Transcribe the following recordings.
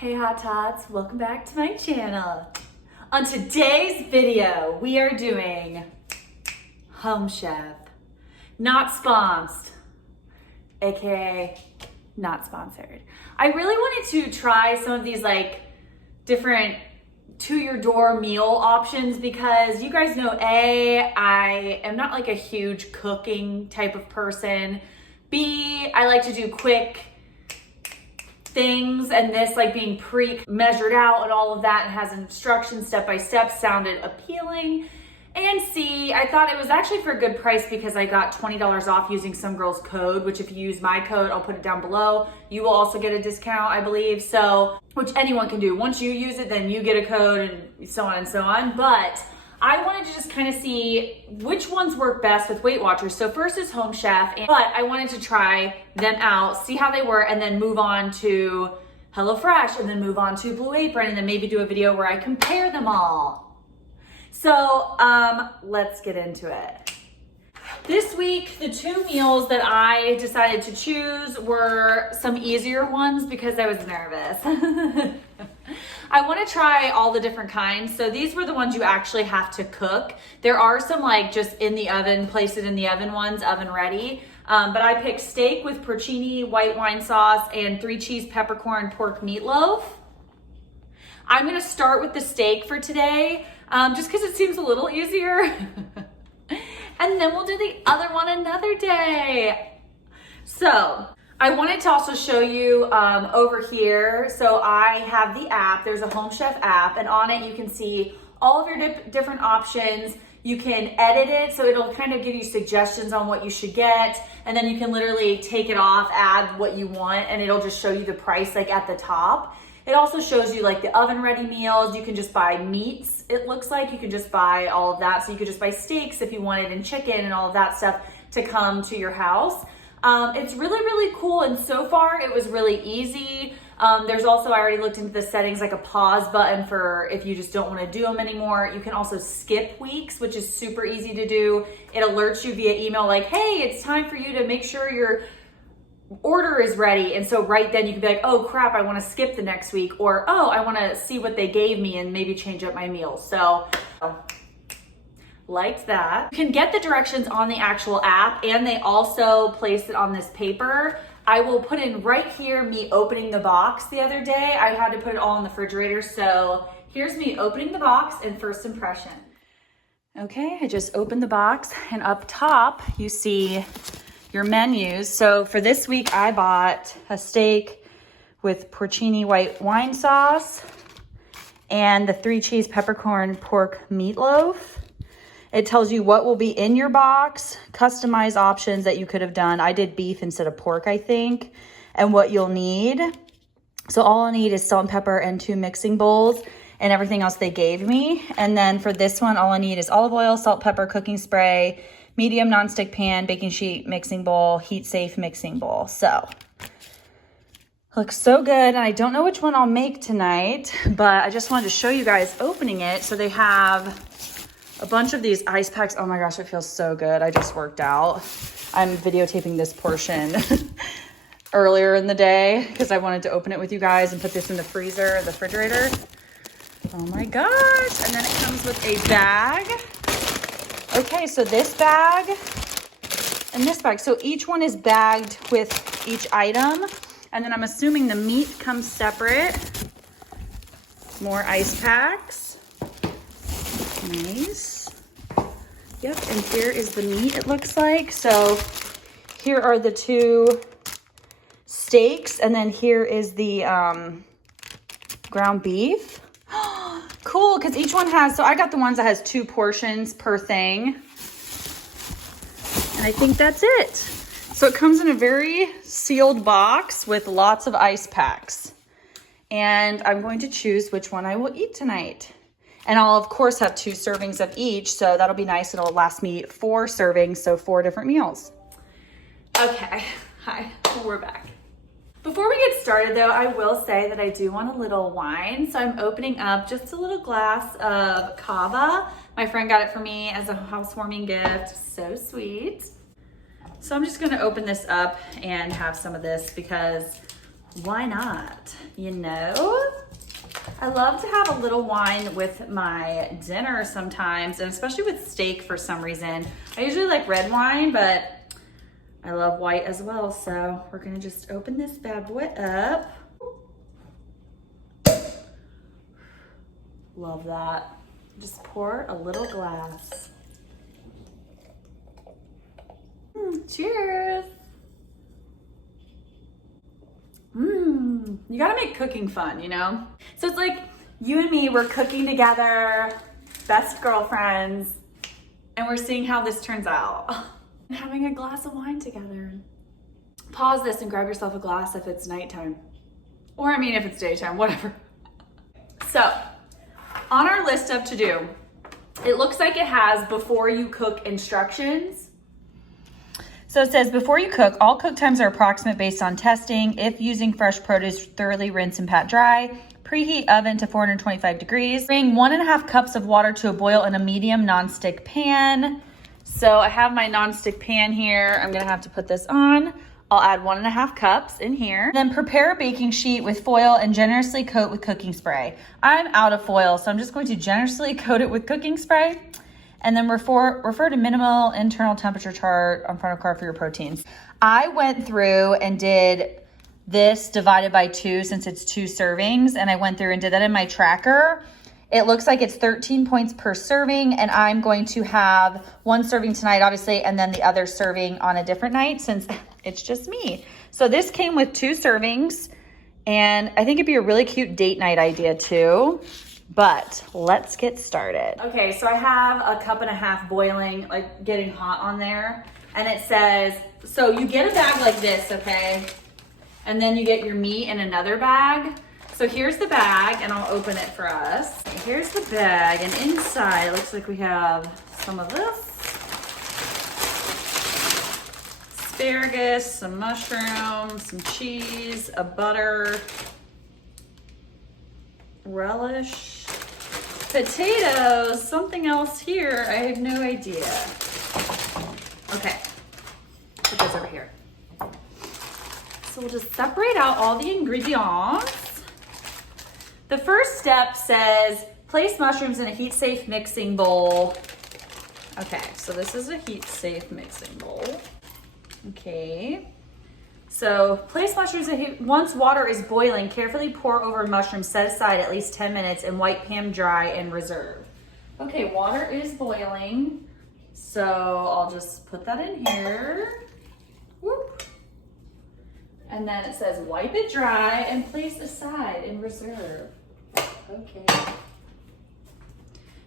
Hey Hot Tots, welcome back to my channel. On today's video, we are doing Home Chef, not sponsored, aka not sponsored. I really wanted to try some of these like different to your door meal options because you guys know A, I am not like a huge cooking type of person. B, I like to do quick things, and this like being pre-measured out and all of that and has instructions step by step sounded appealing. And C, I thought it was actually for a good price because I got $20 off using some girl's code, which if you use my code, I'll put it down below. You will also get a discount, I believe. So, which anyone can do. Once you use it, then you get a code and so on and so on. But I wanted to just kind of see which ones work best with Weight Watchers. So first is Home Chef, but I wanted to try them out, see how they were, and then move on to HelloFresh, and then move on to Blue Apron, and then maybe do a video where I compare them all. So let's get into it. This week, the two meals that I decided to choose were some easier ones because I was nervous. I want to try all the different kinds. So these were the ones you actually have to cook. There are some like just in the oven, place it in the oven ones, oven ready. But I picked steak with porcini, white wine sauce, and 3 cheese peppercorn pork meatloaf. I'm going to start with the steak for today, just because it seems a little easier. And then we'll do the other one another day. So I wanted to also show you over here. So I have the app. There's a Home Chef app, and on it you can see all of your different options. You can edit it, so it'll kind of give you suggestions on what you should get, and then you can literally take it off, add what you want, and it'll just show you the price like at the top. It also shows you like the oven ready meals. You can just buy meats, it looks like. You can just buy all of that. So you could just buy steaks if you wanted, and chicken and all of that stuff to come to your house. It's really, really cool, and so far it was really easy. There's also, I already looked into the settings, like a pause button for if you just don't want to do them anymore. You can also skip weeks, which is super easy to do. It alerts you via email like, hey, it's time for you to make sure your order is ready. And so right then you can be like, oh crap, I want to skip the next week, or oh, I want to see what they gave me and maybe change up my meals. So liked that. You can get the directions on the actual app, and they also placed it on this paper. I will put in right here me opening the box the other day. I had to put it all in the refrigerator. So here's me opening the box and first impression. Okay, I just opened the box, and up top you see your menus. So for this week, I bought a steak with porcini white wine sauce and the 3 cheese peppercorn pork meatloaf. It tells you what will be in your box, customized options that you could have done. I did beef instead of pork, I think, and what you'll need. So all I need is salt and pepper and 2 mixing bowls and everything else they gave me. And then for this one, all I need is olive oil, salt, pepper, cooking spray, medium nonstick pan, baking sheet, mixing bowl, heat safe mixing bowl. So looks so good. And I don't know which one I'll make tonight, but I just wanted to show you guys opening it. So they have a bunch of these ice packs. Oh my gosh, it feels so good. I just worked out. I'm videotaping this portion earlier in the day because I wanted to open it with you guys and put this in the freezer or the refrigerator. Oh my gosh. And then it comes with a bag. Okay, so this bag and this bag. So each one is bagged with each item. And then I'm assuming the meat comes separate. More ice packs. Nice. Yep, and here is the meat, it looks like. So here are the 2 steaks, and then here is the ground beef. Cool, because each one has, so I got the ones that has 2 portions per thing. And I think that's it. So it comes in a very sealed box with lots of ice packs. And I'm going to choose which one I will eat tonight. And I'll of course have 2 servings of each, so that'll be nice. It'll last me 4 servings, so 4 different meals. Okay, hi, we're back. Before we get started though, I will say that I do want a little wine. So I'm opening up just a little glass of cava. My friend got it for me as a housewarming gift, so sweet. So I'm just gonna open this up and have some of this because why not? You know? I love to have a little wine with my dinner sometimes, and especially with steak for some reason. I usually like red wine, but I love white as well. So we're gonna just open this bad boy up. Love that. Just pour a little glass. Cheers. You gotta make cooking fun, you know? So it's like you and me, we're cooking together, best girlfriends, and we're seeing how this turns out. And having a glass of wine together. Pause this and grab yourself a glass if it's nighttime. Or I mean, if it's daytime, whatever. So, on our list of to do, it looks like it has before you cook instructions. So it says, before you cook, all cook times are approximate based on testing. If using fresh produce, thoroughly rinse and pat dry. Preheat oven to 425 degrees. Bring 1.5 cups of water to a boil in a medium nonstick pan. So I have my nonstick pan here. I'm gonna have to put this on. I'll add 1.5 cups in here. Then prepare a baking sheet with foil and generously coat with cooking spray. I'm out of foil, so I'm just going to generously coat it with cooking spray. And then refer to minimal internal temperature chart on front of card for your proteins. I went through and did this divided by 2 since it's 2 servings. And I went through and did that in my tracker. It looks like it's 13 points per serving. And I'm going to have 1 serving tonight, obviously, and then the other serving on a different night since it's just me. So this came with 2 servings. And I think it'd be a really cute date night idea too. But let's get started. Okay, so I have a 1.5 cups boiling, like getting hot on there. And it says, so you get a bag like this, okay? And then you get your meat in another bag. So here's the bag, and I'll open it for us. Here's the bag, and inside it looks like we have some of this. Asparagus, some mushrooms, some cheese, a butter, relish, potatoes, something else here. I have no idea. Okay, put this over here. So we'll just separate out all the ingredients. The first step says, place mushrooms in a heat-safe mixing bowl. Okay, so this is a heat-safe mixing bowl. Okay. So place mushrooms once water is boiling, carefully pour over mushrooms, set aside at least 10 minutes and wipe pan dry and reserve. Okay, water is boiling. So I'll just put that in here. Whoop. And then it says wipe it dry and place aside and reserve. Okay.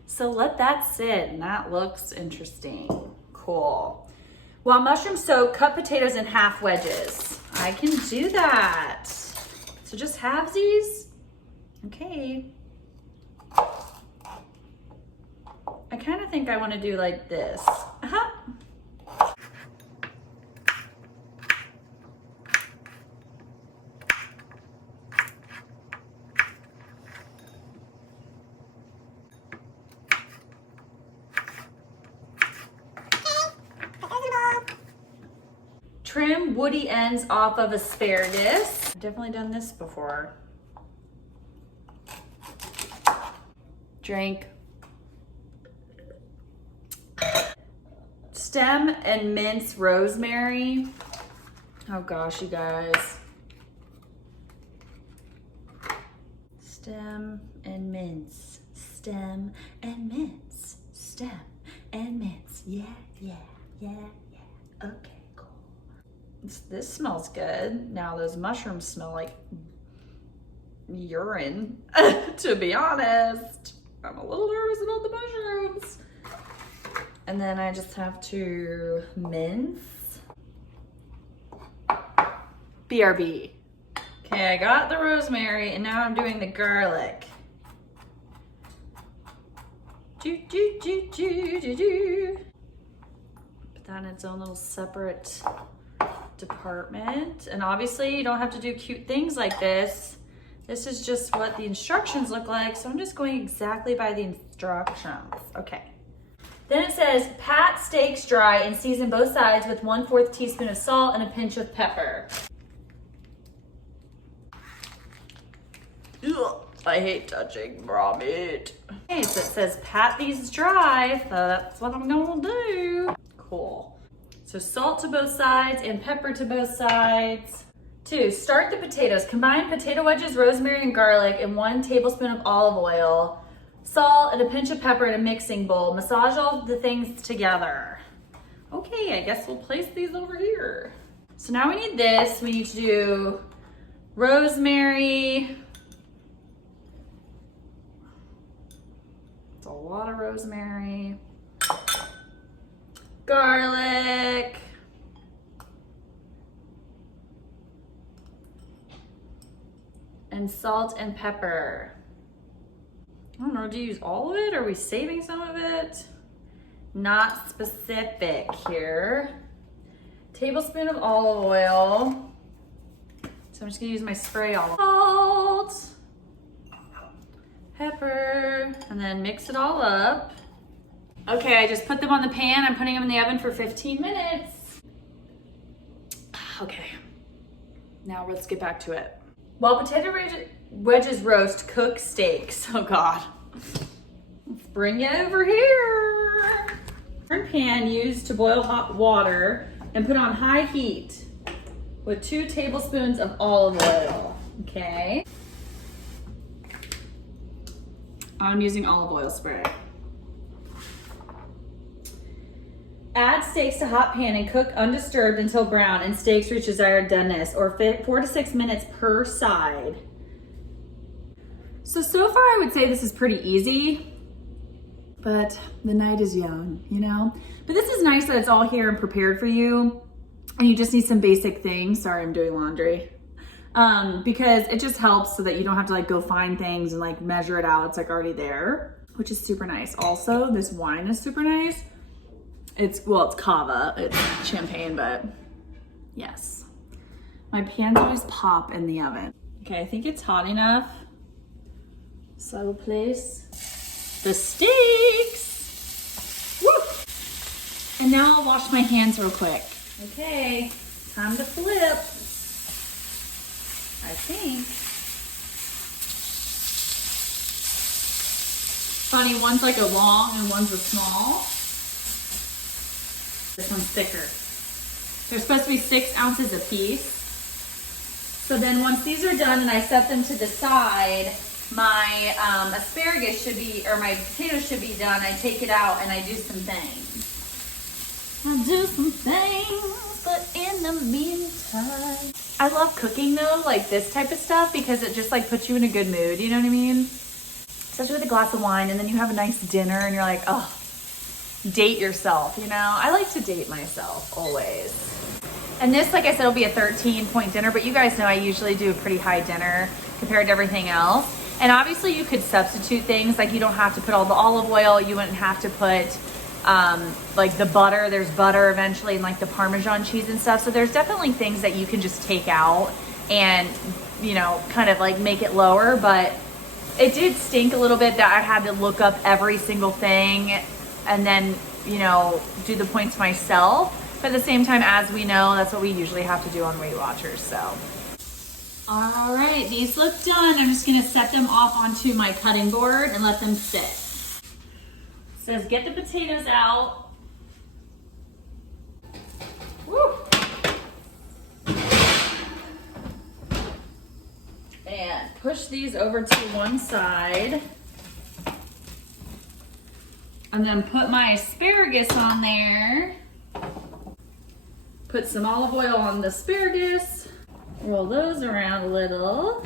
So let that sit, and that looks interesting. Cool. While mushrooms soak, cut potatoes in half wedges. I can do that. So just halvesies. Okay. I kind of think I want to do like this. Trim woody ends off of asparagus. I've definitely done this before. Drink. Stem and mince rosemary. Oh gosh, you guys. Stem and mince. Stem and mince. Stem and mince. Yeah, yeah, yeah, yeah. Okay. This smells good. Now those mushrooms smell like urine, to be honest. I'm a little nervous about the mushrooms. And then I just have to mince. BRB. Okay, I got the rosemary and now I'm doing the garlic. Put that in its own little separate department. And obviously you don't have to do cute things like this. This is just what the instructions look like. So I'm just going exactly by the instructions. Okay. Then it says, pat steaks dry and season both sides with 1/4 teaspoon of salt and a pinch of pepper. I hate touching raw meat. Okay, so it says pat these dry, so that's what I'm gonna do. Cool. So salt to both sides and pepper to both sides. 2, start the potatoes. Combine potato wedges, rosemary, and garlic in 1 tablespoon of olive oil, salt, and a pinch of pepper in a mixing bowl. Massage all the things together. Okay, I guess we'll place these over here. So now we need this. We need to do rosemary. It's a lot of rosemary. Garlic. And salt and pepper. I don't know, do you use all of it? Or are we saving some of it? Not specific here. Tablespoon of olive oil. So I'm just gonna use my spray olive oil. Salt, pepper, and then mix it all up. Okay, I just put them on the pan. I'm putting them in the oven for 15 minutes. Okay, now let's get back to it. While potato wedges roast, cook steaks. Oh God. Let's bring it over here. Turn pan used to boil hot water and put on high heat with 2 tablespoons of olive oil. Okay. I'm using olive oil spray. Add steaks to hot pan and cook undisturbed until brown and steaks reach desired doneness, or 4 to 6 minutes per side. So far I would say this is pretty easy, but the night is young, you know? But this is nice that it's all here and prepared for you, and you just need some basic things. Sorry, I'm doing laundry. Because it just helps so that you don't have to like go find things and like measure it out. It's like already there, which is super nice. Also, this wine is super nice. It's cava, it's champagne, but yes. My pans always pop in the oven. Okay, I think it's hot enough. So I will place the steaks. Woo! And now I'll wash my hands real quick. Okay, time to flip. I think. Funny, one's like a long and one's a small. This one's thicker. They're supposed to be 6 ounces a piece. So then once these are done and I set them to the side, my asparagus should be, or my potatoes should be done. I take it out and I do some things. But in the meantime. I love cooking though, like this type of stuff, because it just like puts you in a good mood, you know what I mean? Especially with a glass of wine, and then you have a nice dinner and you're like, oh. Date yourself, you know? I like to date myself, always. And this, like I said, will be a 13-point dinner, but you guys know I usually do a pretty high dinner compared to everything else. And obviously you could substitute things, like you don't have to put all the olive oil, you wouldn't have to put like the butter, there's butter eventually, and like the Parmesan cheese and stuff. So there's definitely things that you can just take out and, you know, kind of like make it lower, but it did stink a little bit that I had to look up every single thing and then, you know, do the points myself. But at the same time, as we know, that's what we usually have to do on Weight Watchers, so. All right, these look done. I'm just gonna set them off onto my cutting board and let them sit. It says get the potatoes out. Woo. And push these over to one side. And then put my asparagus on there. Put some olive oil on the asparagus. Roll those around a little.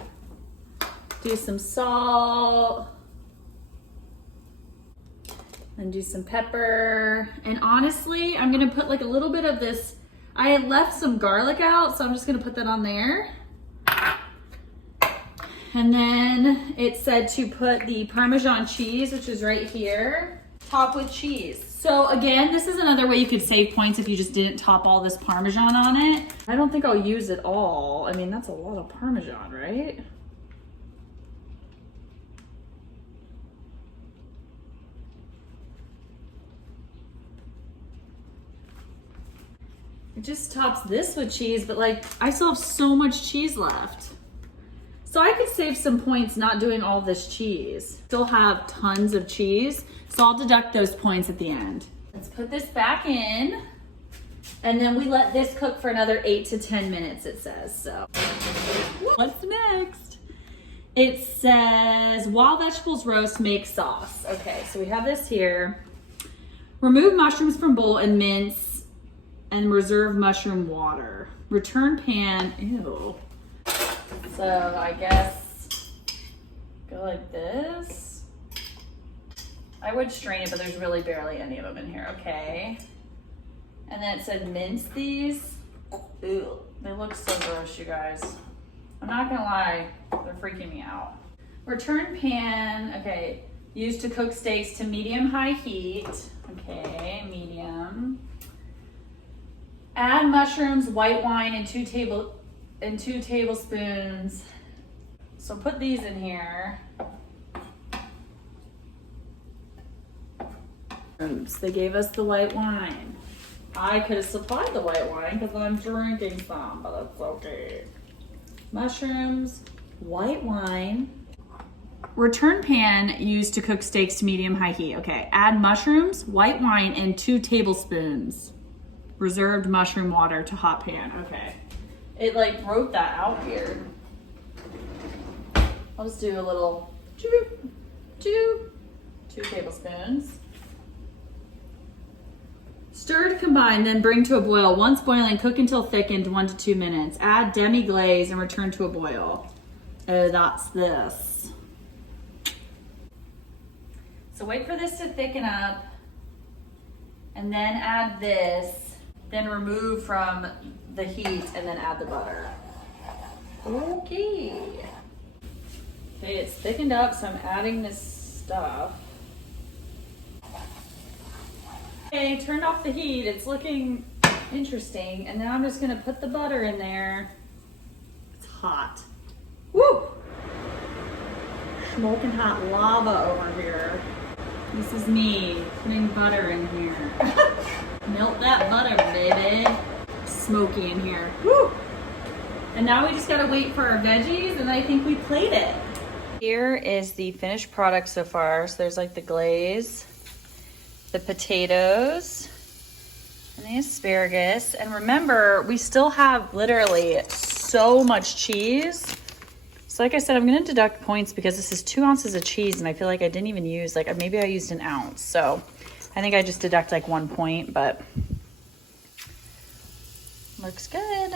Do some salt. And do some pepper. And honestly, I'm gonna put like a little bit of this. I had left some garlic out, so I'm just gonna put that on there. And then it said to put the Parmesan cheese, which is right here. Top with cheese. So again, this is another way you could save points if you just didn't top all this Parmesan on it. I don't think I'll use it all. I mean, that's a lot of Parmesan, right? It just tops this with cheese, but like, I still have so much cheese left. So I could save some points not doing all this cheese. Still have tons of cheese, so I'll deduct those points at the end. Let's put this back in, and then we let this cook for another 8 to 10 minutes, it says. So what's next? It says, while vegetables roast, make sauce. Okay, so we have this here. Remove mushrooms from bowl and mince and reserve mushroom water. Return pan, ew. So I guess go like this. I would strain it, but there's really barely any of them in here. Okay. And then it said mince these. Ew, they look so gross, you guys. I'm not gonna lie, they're freaking me out. Return pan, okay. Used to cook steaks to medium-high heat. Okay, medium. Add mushrooms, white wine, and 2 tablespoons. So put these in here. Oops, they gave us the white wine. I could have supplied the white wine because I'm drinking some, but that's okay. Mushrooms, white wine. Return pan used to cook steaks to medium-high heat. Okay, add mushrooms, white wine, and 2 tablespoons. Reserved mushroom water to hot pan. Okay. It like wrote that out here. I'll just do a little 2 tablespoons. Stir to combine, then bring to a boil. Once boiling, cook until thickened, 1 to 2 minutes. Add demi-glaze and return to a boil. Oh, that's this. So wait for this to thicken up, and then add this. Then remove from the heat and then add the butter. Okay. Okay, it's thickened up, so I'm adding this stuff. Okay, turned off the heat. It's looking interesting. And now I'm just gonna put the butter in there. It's hot. Woo! Smoking hot lava over here. This is me putting butter in here. Melt that butter, baby. Smoky in here. Woo! And now we just gotta wait for our veggies, and I think we played it. Here is the finished product so far. So there's like the glaze, the potatoes, and the asparagus. And remember, we still have literally so much cheese. So like I said, I'm gonna deduct points because this is 2 ounces of cheese, and I feel like I didn't even use, like maybe I used an ounce. So I think I just deduct like 1 point, but looks good.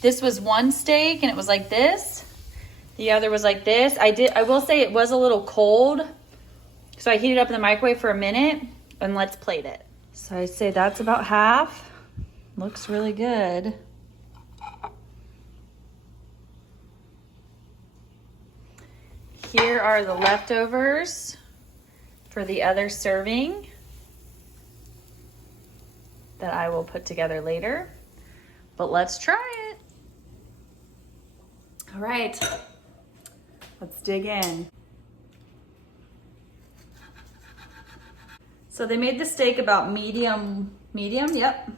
This was one steak and it was like this. The other was like this. I will say it was a little cold. So I heated up in the microwave for a minute, and let's plate it. So I'd say that's about half. Looks really good. Here are the leftovers for the other serving that I will put together later. But let's try it. All right, let's dig in. So they made the steak about medium, yep. I'm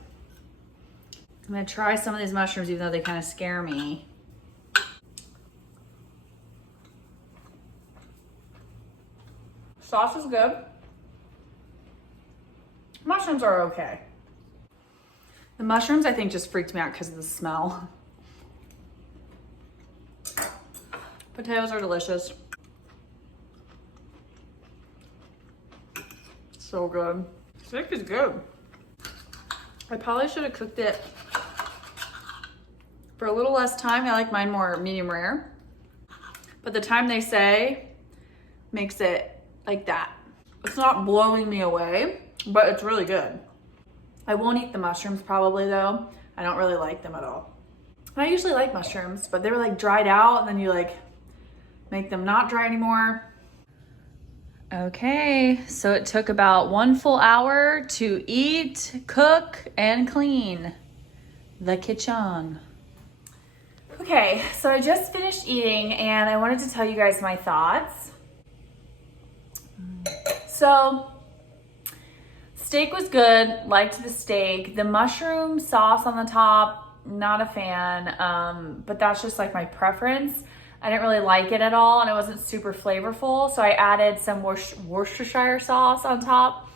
gonna try some of these mushrooms even though they kind of scare me. Sauce is good. Mushrooms are okay. The mushrooms, I think, just freaked me out because of the smell. Potatoes are delicious. So good. Steak is good. I probably should have cooked it for a little less time. I like mine more medium rare. But the time they say makes it like that. It's not blowing me away, but it's really good. I won't eat the mushrooms probably though. I don't really like them at all. And I usually like mushrooms, but they were like dried out and then you like make them not dry anymore. Okay, so it took about 1 full hour to eat, cook, and clean the kitchen. Okay, so I just finished eating and I wanted to tell you guys my thoughts. So, steak was good, liked the steak. The mushroom sauce on the top, not a fan, but that's just like my preference. I didn't really like it at all, and it wasn't super flavorful. So I added some Worcestershire sauce on top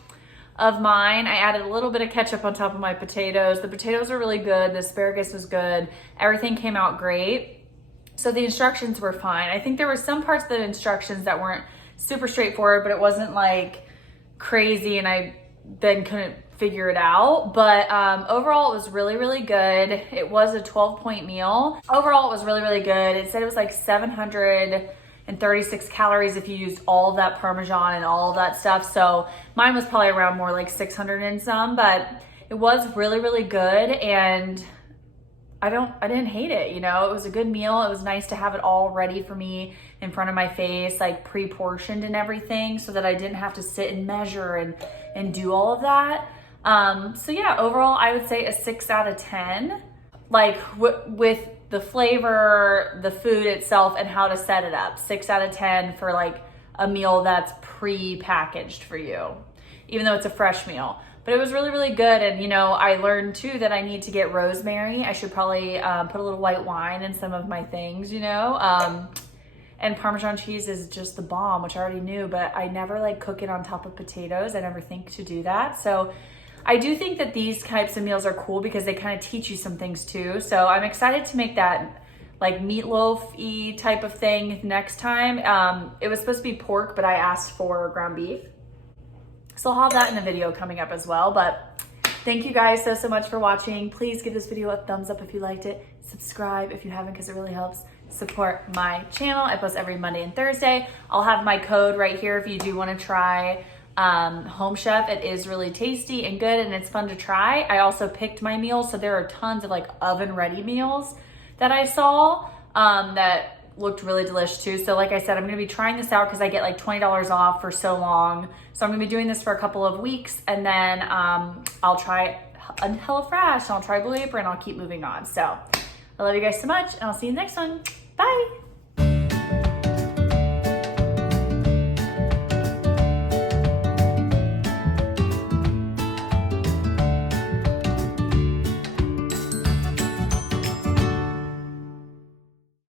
of mine. I added a little bit of ketchup on top of my potatoes. The potatoes were really good. The asparagus was good. Everything came out great. So the instructions were fine. I think there were some parts of the instructions that weren't super straightforward, but it wasn't like crazy and I then couldn't figure it out. But overall, it was really, really good. It was a 12-point meal. Overall, it was really, really good. It said it was like 736 calories if you used all of that Parmesan and all of that stuff. So mine was probably around more like 600 and some, but it was really, really good. And I didn't hate it, you know. It was a good meal. It was nice to have it all ready for me in front of my face, like pre-portioned and everything, so that I didn't have to sit and measure and do all of that. So yeah, overall, I would say a 6 out of 10, like with the flavor, the food itself, and how to set it up. 6 out of 10 for like a meal that's pre-packaged for you, even though it's a fresh meal. But it was really, really good. And, you know, I learned too that I need to get rosemary. I should probably put a little white wine in some of my things, you know. And Parmesan cheese is just the bomb, which I already knew, but I never like cook it on top of potatoes. I never think to do that. So I do think that these types of meals are cool because they kind of teach you some things too. So I'm excited to make that like meatloaf-y type of thing next time. It was supposed to be pork, but I asked for ground beef. So I'll have that in a video coming up as well. But thank you guys so much for watching. Please give this video a thumbs up if you liked it. Subscribe if you haven't, because it really helps support my channel. I post every Monday and Thursday. I'll have my code right here if you do want to try Home Chef. It is really tasty and good, and it's fun to try. I also picked my meals, so there are tons of like oven ready meals that I saw that looked really delicious too. So like I said, I'm gonna be trying this out because I get like $20 off for so long. So I'm gonna be doing this for a couple of weeks, and then I'll try HelloFresh, and I'll try Blue Apron, and I'll keep moving on. So I love you guys so much, and I'll see you in the next one. Bye.